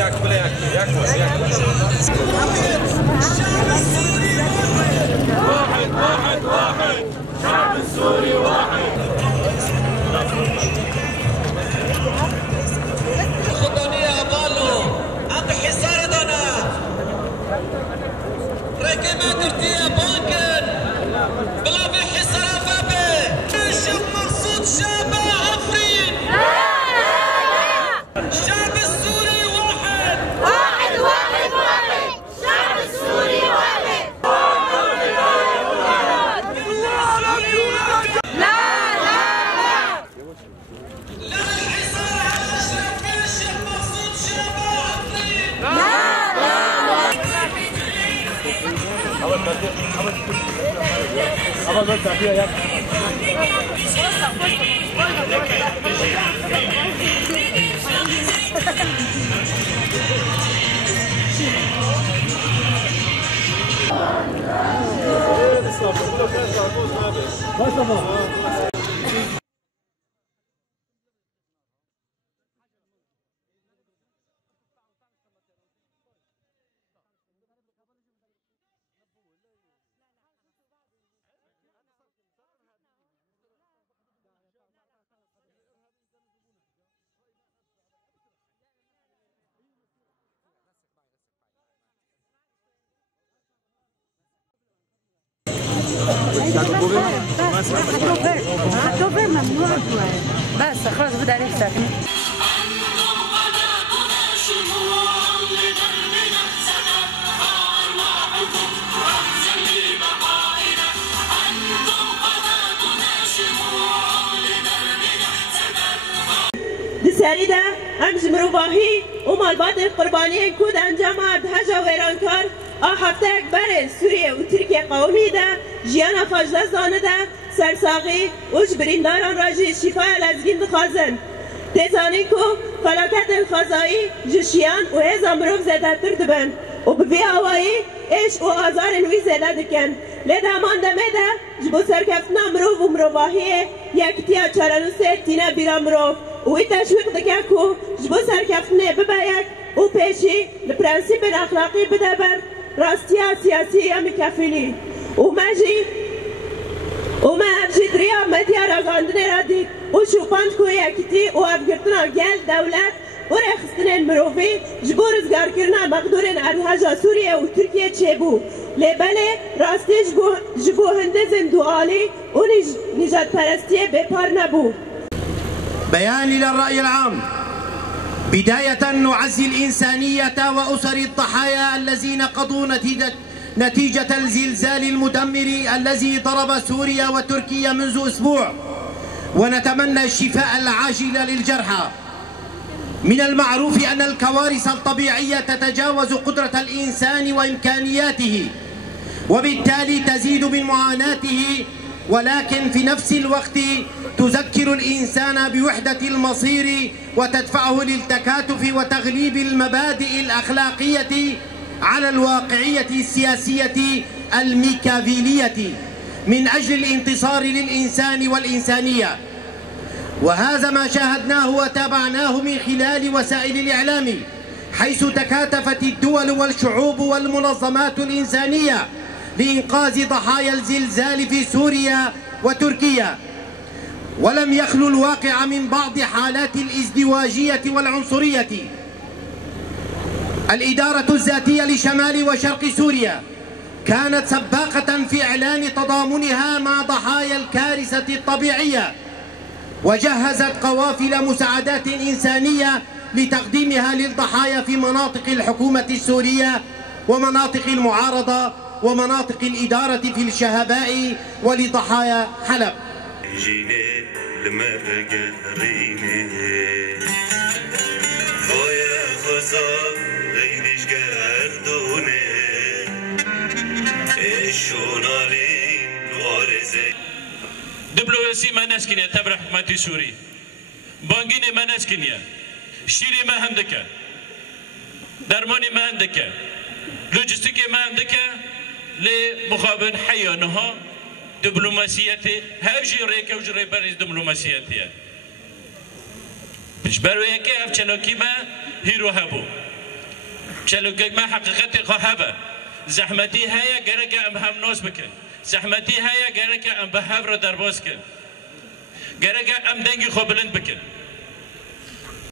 واحد واحد واحد شعب السوري واحد. خدوني بالو عند حصار دنا ركبت ارتيا بانكن بلا بحصار فابي الشيخ مقصود شاب عفرين. الشعب السوري واحد واحد واحد واحد. الشعب السوري واحد. هتوفر ممنوع بس خلاص بدأ عليك ساكن. سريدة امش مروباهي ومالبات قربانيين كود انجامات هجا ويرانكار هفته اکبر سوریه و ترکیه قومی ده جیانا فاجده زانه ده سرساقی وش برینداران راجی شفای لزگین دخوازن تیزانی که فلاکت خزایی جشیان و هزا مروف زده تر دبن و ببی آوایی ایش و آزار نوی زده دکن لیده همان دمه ده جبو سرکفتنا مروف و مروفاهیه یکتیا چرانوسه تینه بیرا مروف و ای تشویق دکن که جبو سرکفتنه بباید و پیشی لپرنسیب اخلاقی بده بر راستیا سیاسی مکفلی وما افجي دريا مديا رغاندني رادي وشوفانت كو ياكتي وافقرتنا قال دولات ورخصتنا المروفي جبور ازقار كرنا مقدورين ارهاجا سوريا وتركيا تشيبو لبالي راستي جبو هندزم دوالي ونجاد پرستيه بپار نبو. بيان للرأي العام. بداية نعزي الإنسانية وأسر الضحايا الذين قضوا نتيجة الزلزال المدمر الذي ضرب سوريا وتركيا منذ أسبوع، ونتمنى الشفاء العاجل للجرحى. من المعروف أن الكوارث الطبيعية تتجاوز قدرة الإنسان وإمكانياته، وبالتالي تزيد من معاناته، ولكن في نفس الوقت تذكر الإنسان بوحدة المصير وتدفعه للتكاتف وتغليب المبادئ الأخلاقية على الواقعية السياسية الميكافيلية من أجل الانتصار للإنسان والإنسانية. وهذا ما شاهدناه وتابعناه من خلال وسائل الإعلام، حيث تكاتفت الدول والشعوب والمنظمات الإنسانية لإنقاذ ضحايا الزلزال في سوريا وتركيا. ولم يخلو الواقع من بعض حالات الازدواجية والعنصرية. الإدارة الذاتية لشمال وشرق سوريا كانت سباقة في إعلان تضامنها مع ضحايا الكارثة الطبيعية، وجهزت قوافل مساعدات إنسانية لتقديمها للضحايا في مناطق الحكومة السورية ومناطق المعارضة ومناطق الإدارة في الشهباء ولضحايا حلب. دبلوماسي ما نسكنيا تبع حكومة سوري، بانجيني ما نسكنيا، شيري ما عندك، درماني ما عندك، لوجستيكي ما عندك، لمخابن حيانها دبلوماسيتي هاوجي ريكا وجري بريز دبلوماسيتي. مش برويكي هفشناكي ما هيرو هبو. چلوکک ما حقیقتی خوابه زحمتی هیا گرک ام هم نوز بکن زحمتی هیا گرک ام به هفر درباز کن گرک ام دنگی خوب بلند بکن